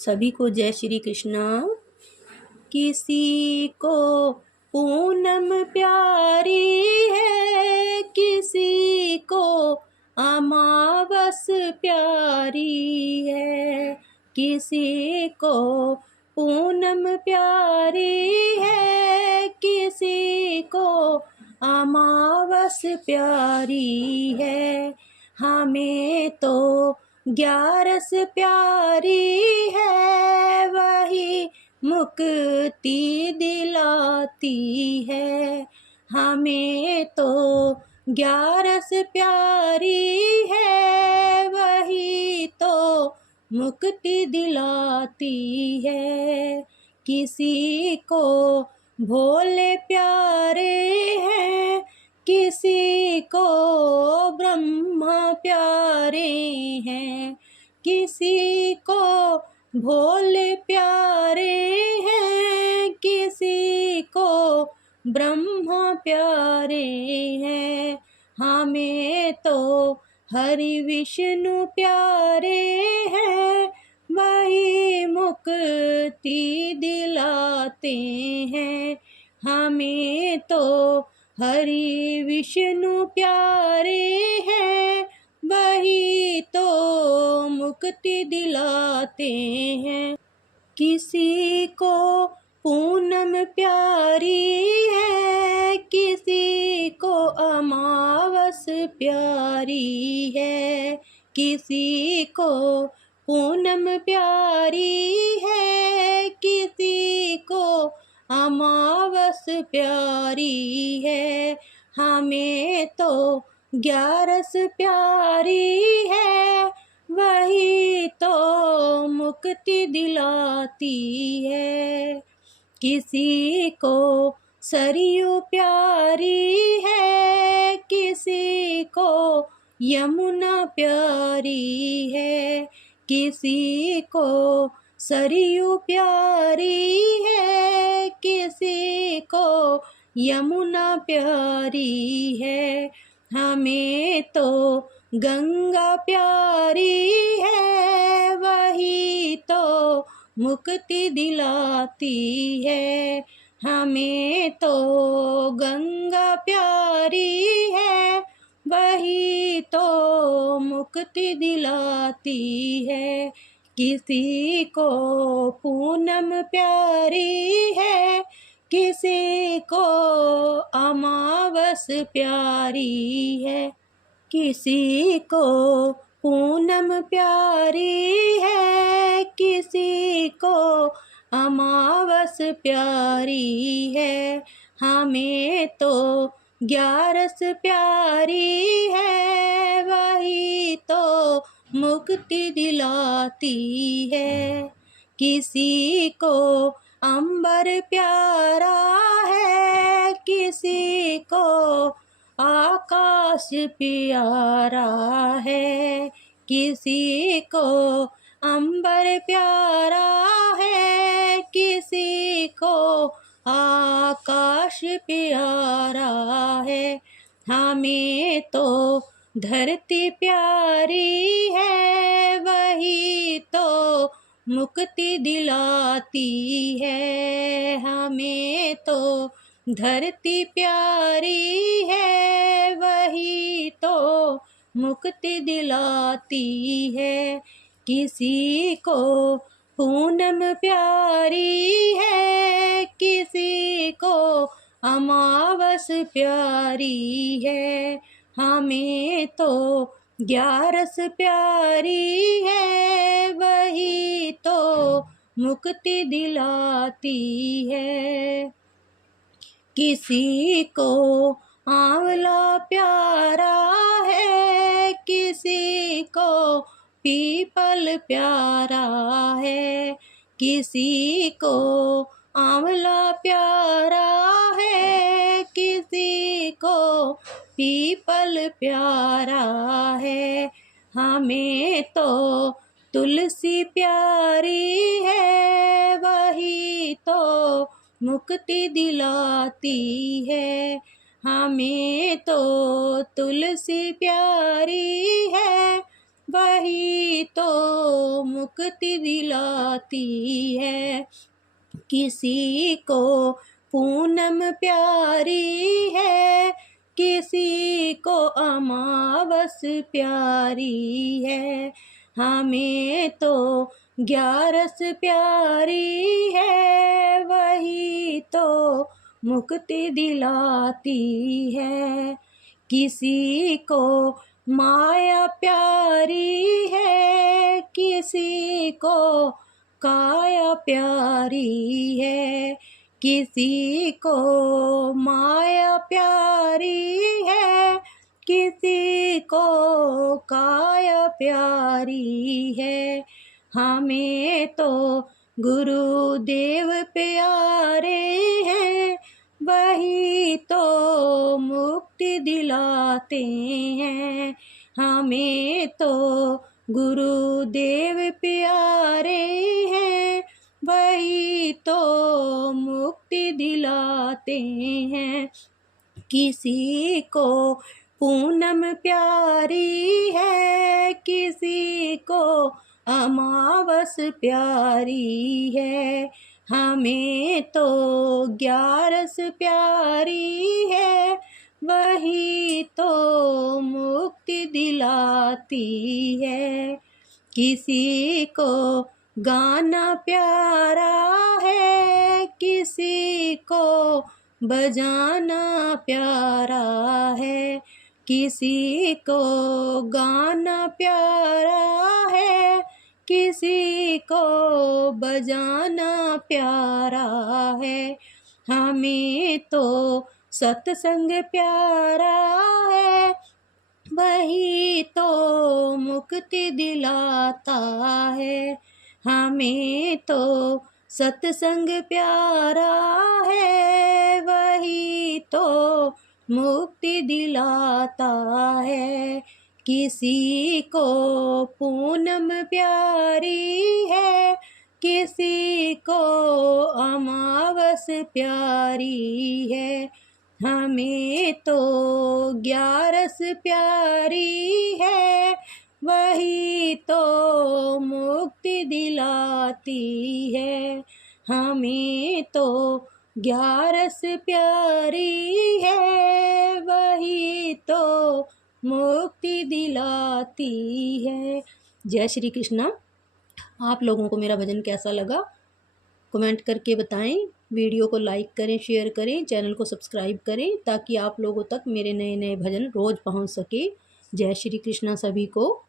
सभी को जय श्री कृष्णा। किसी को पूनम प्यारी है, किसी को अमावस प्यारी है। किसी को पूनम प्यारी है, किसी को अमावस प्यारी है। हमें तो 11 प्यारी है, वही मुक्ति दिलाती है। हमें तो 11 प्यारी है, वही तो मुक्ति दिलाती है। किसी को भोले प्यारे हैं, किसी को ब्रह्मा प्यारे हैं। किसी को भोले प्यारे हैं, किसी को ब्रह्मा प्यारे हैं। हमें तो हरि विष्णु प्यारे हैं, वही मुक्ति दिलाते हैं। हमें तो हरि विष्णु प्यारे हैं, वही तो मुक्ति दिलाते हैं। किसी को पूनम प्यारी है, किसी को अमावस प्यारी है। किसी को पूनम प्यारी है, किसी को अमावस प्यारी है। हमें तो 11 प्यारी है, वही तो मुक्ति दिलाती है। किसी को सरयू प्यारी है, किसी को यमुना प्यारी है। किसी को सरयू प्यारी है, किसी को यमुना प्यारी है। हमें तो गंगा प्यारी है, वही तो मुक्ति दिलाती है। हमें तो गंगा प्यारी है, वही तो मुक्ति दिलाती है। किसी को पूनम प्यारी है, किसी को अमावस प्यारी है। किसी को पूनम प्यारी है, किसी को अमावस प्यारी है। हमें तो 11 प्यारी है, वही तो मुक्ति दिलाती है। किसी को अंबर प्यारा है, किसी को आकाश प्यारा है। किसी को अंबर प्यारा है, किसी को आकाश प्यारा है। हमें तो धरती प्यारी है, वही तो मुक्ति दिलाती है। हमें तो धरती प्यारी है, वही तो मुक्ति दिलाती है। किसी को पूनम प्यारी है, किसी को अमावस प्यारी है। हमें तो 11 प्यारी है, वही तो मुक्ति दिलाती है। किसी को आंवला प्यारा है, किसी को पीपल प्यारा है। किसी को आंवला प्यारा है, किसी को पीपल प्यारा है। हमें तो तुलसी प्यारी है, वही तो मुक्ति दिलाती है। हमें तो तुलसी प्यारी है, वही तो मुक्ति दिलाती है। किसी को पूनम प्यारी है, किसी को अमावस प्यारी है, हमें तो ग्यारस प्यारी है। वही तो मुक्ति दिलाती है। किसी को माया प्यारी है, किसी को काया प्यारी है, किसी को माया प्यारी है, किसी को काया प्यारी है, हमें तो गुरुदेव प्यारे हैं। वही तो मुक्ति दिलाते हैं, हमें तो गुरुदेव प्यारे हैं। वही तो मुक्ति दिलाते हैं। किसी को पूनम प्यारी है, किसी को अमावस प्यारी है, हमें तो ग्यारस प्यारी है। वही तो मुक्ति दिलाती है। किसी को गाना प्यारा है, किसी को बजाना प्यारा है, किसी को गाना प्यारा है, किसी को बजाना प्यारा है, हमें तो सत्संग प्यारा है। वही तो मुक्ति दिलाता है, हमें तो सत्संग प्यारा है। वही तो मुक्ति दिलाता है। किसी को पूनम प्यारी है, किसी को अमावस प्यारी है, हमें तो ग्यारस प्यारी है। वही तो मुक्ति दिलाती है, हमें तो ग्यारस प्यारी है। वही तो मुक्ति दिलाती है। जय श्री कृष्णा। आप लोगों को मेरा भजन कैसा लगा कमेंट करके बताएं। वीडियो को लाइक करें, शेयर करें, चैनल को सब्सक्राइब करें ताकि आप लोगों तक मेरे नए नए भजन रोज़ पहुंच सके। जय श्री कृष्णा सभी को।